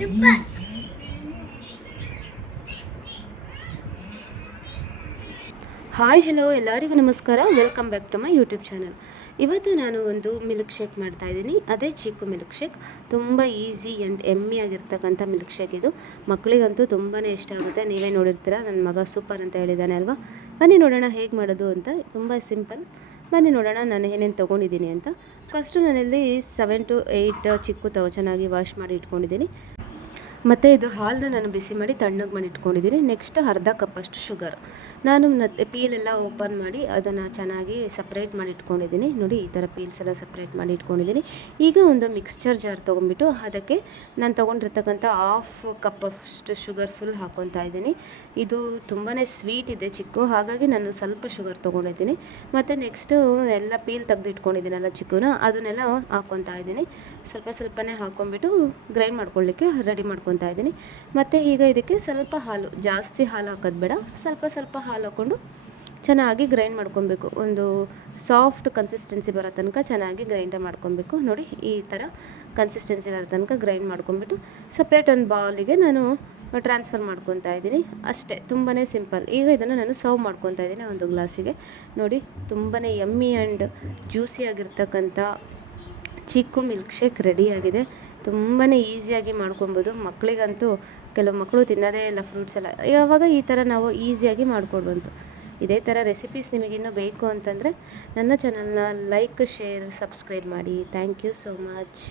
Super. Hi hello ಎಲ್ಲರಿಗೂ ನಮಸ್ಕಾರ. Welcome back to my YouTube channel. ಇವತ್ತು ನಾನು ಒಂದು ಮಿಲ್ಕ್ ಶೇಕ್ ಮಾಡ್ತಾಯಿದ್ದೀನಿ. ಅದೇ ಚಿಕ್ಕು ಮಿಲ್ಕ್ ಶೇಕ್. ತುಂಬ ಈಸಿ ಆ್ಯಂಡ್ ಎಮ್ಮಿ ಆಗಿರ್ತಕ್ಕಂಥ ಮಿಲ್ಕ್ ಶೇಕ್ ಇದು. ಮಕ್ಕಳಿಗಂತೂ ತುಂಬಾ ಇಷ್ಟ ಆಗುತ್ತೆ. ನೀವೇ ನೋಡಿರ್ತೀರ, ನನ್ನ ಮಗ ಸೂಪರ್ ಅಂತ ಹೇಳಿದ್ದಾನೆ ಅಲ್ವಾ. ಬನ್ನಿ ನೋಡೋಣ ಹೇಗೆ ಮಾಡೋದು ಅಂತ. ತುಂಬ ಸಿಂಪಲ್. ಬನ್ನಿ ನೋಡೋಣ ನಾನು ಏನೇನು ತೊಗೊಂಡಿದ್ದೀನಿ ಅಂತ. ಫಸ್ಟು ನಾನಿಲ್ಲಿ 7 to 8 ಚಿಕ್ಕು ಚೆನ್ನಾಗಿ ವಾಶ್ ಮಾಡಿ ಇಟ್ಕೊಂಡಿದ್ದೀನಿ. ಮತ್ತು ಇದು ಹಾಲನ್ನ ನಾನು ಬಿಸಿ ಮಾಡಿ ತಣ್ಣಗೆ ಮಾಡಿ ಇಟ್ಕೊಂಡಿದ್ದೀನಿ. ನೆಕ್ಸ್ಟ್ ಅರ್ಧ ಕಪ್ಪಷ್ಟು ಶುಗರ್ ನಾನು ಪೀಲೆಲ್ಲ ಓಪನ್ ಮಾಡಿ ಅದನ್ನು ಚೆನ್ನಾಗಿ ಸಪ್ರೇಟ್ ಮಾಡಿ ಇಟ್ಕೊಂಡಿದ್ದೀನಿ. ನೋಡಿ, ಈ ಥರ ಪೀಲ್ಸ್ ಎಲ್ಲ ಸಪ್ರೇಟ್ ಮಾಡಿ ಇಟ್ಕೊಂಡಿದ್ದೀನಿ. ಈಗ ಒಂದು ಮಿಕ್ಸ್ಚರ್ ಜಾರ್ ತೊಗೊಂಡ್ಬಿಟ್ಟು ಅದಕ್ಕೆ ನಾನು ತೊಗೊಂಡಿರ್ತಕ್ಕಂಥ 1/2 ಕಪ್ ಅಷ್ಟು ಶುಗರ್ ಫುಲ್ ಹಾಕ್ಕೊತಾ ಇದ್ದೀನಿ. ಇದು ತುಂಬಾ ಸ್ವೀಟ್ ಇದೆ ಚಿಕ್ಕು, ಹಾಗಾಗಿ ನಾನು ಸ್ವಲ್ಪ ಶುಗರ್ ತೊಗೊಂಡಿದ್ದೀನಿ. ಮತ್ತು ನೆಕ್ಸ್ಟು ಎಲ್ಲ ಪೀಲ್ ತೆಗೆದು ಇಟ್ಕೊಂಡಿದ್ದೀನಲ್ಲ ಚಿಕ್ಕುನ, ಅದನ್ನೆಲ್ಲ ಹಾಕ್ಕೊತಾ ಇದ್ದೀನಿ. ಸ್ವಲ್ಪನೇ ಹಾಕ್ಕೊಂಬಿಟ್ಟು ಗ್ರೈಂಡ್ ಮಾಡ್ಕೊಳ್ಳಿಕ್ಕೆ ರೆಡಿ ಮಾಡ್ಕೊತಾ ಇದ್ದೀನಿ. ಮತ್ತು ಈಗ ಇದಕ್ಕೆ ಸ್ವಲ್ಪ ಹಾಲು, ಜಾಸ್ತಿ ಹಾಲು ಹಾಕೋದು ಬೇಡ, ಸ್ವಲ್ಪ ಹಾಲು ಹಾಕ್ಕೊಂಡು ಚೆನ್ನಾಗಿ ಗ್ರೈಂಡ್ ಮಾಡ್ಕೊಬೇಕು. ಒಂದು ಸಾಫ್ಟ್ ಕನ್ಸಿಸ್ಟೆನ್ಸಿ ಬರೋ ತನಕ ಚೆನ್ನಾಗಿ ಗ್ರೈಂಡ್ ಮಾಡ್ಕೊಬೇಕು. ನೋಡಿ, ಈ ಥರ ಕನ್ಸಿಸ್ಟೆನ್ಸಿ ಬರೋ ತನಕ ಗ್ರೈಂಡ್ ಮಾಡ್ಕೊಂಬಿಟ್ಟು ಸಪ್ರೇಟ್ ಒಂದು ಬೌಲಿಗೆ ನಾನು ಟ್ರಾನ್ಸ್ಫರ್ ಮಾಡ್ಕೊತಾ ಇದ್ದೀನಿ. ಅಷ್ಟೇ, ತುಂಬಾ ಸಿಂಪಲ್. ಈಗ ಇದನ್ನು ನಾನು ಸರ್ವ್ ಮಾಡ್ಕೊತಾ ಇದ್ದೀನಿ ಒಂದು ಗ್ಲಾಸಿಗೆ. ನೋಡಿ, ತುಂಬಾ ಯಮ್ಮಿ ಆ್ಯಂಡ್ ಜ್ಯೂಸಿ ಆಗಿರ್ತಕ್ಕಂಥ ಚಿಕ್ಕು ಮಿಲ್ಕ್ ಶೇಕ್ ರೆಡಿಯಾಗಿದೆ. ತುಂಬಾ ಈಸಿಯಾಗಿ ಮಾಡ್ಕೊಬೋದು. ಮಕ್ಕಳಿಗಂತೂ, ಕೆಲವು ಮಕ್ಕಳು ತಿನ್ನೋದೇ ಇಲ್ಲ ಫ್ರೂಟ್ಸ್ ಎಲ್ಲ, ಯಾವಾಗ ಈ ಥರ ನಾವು ಈಸಿಯಾಗಿ ಮಾಡ್ಕೊಡ್ಬೋದು. ಇದೇ ಥರ ರೆಸಿಪೀಸ್ ನಿಮಗಿನ್ನೂ ಬೇಕು ಅಂತಂದರೆ ನನ್ನ ಚಾನಲ್ನ ಲೈಕ್, ಶೇರ್, ಸಬ್ಸ್ಕ್ರೈಬ್ ಮಾಡಿ. Thank you so much.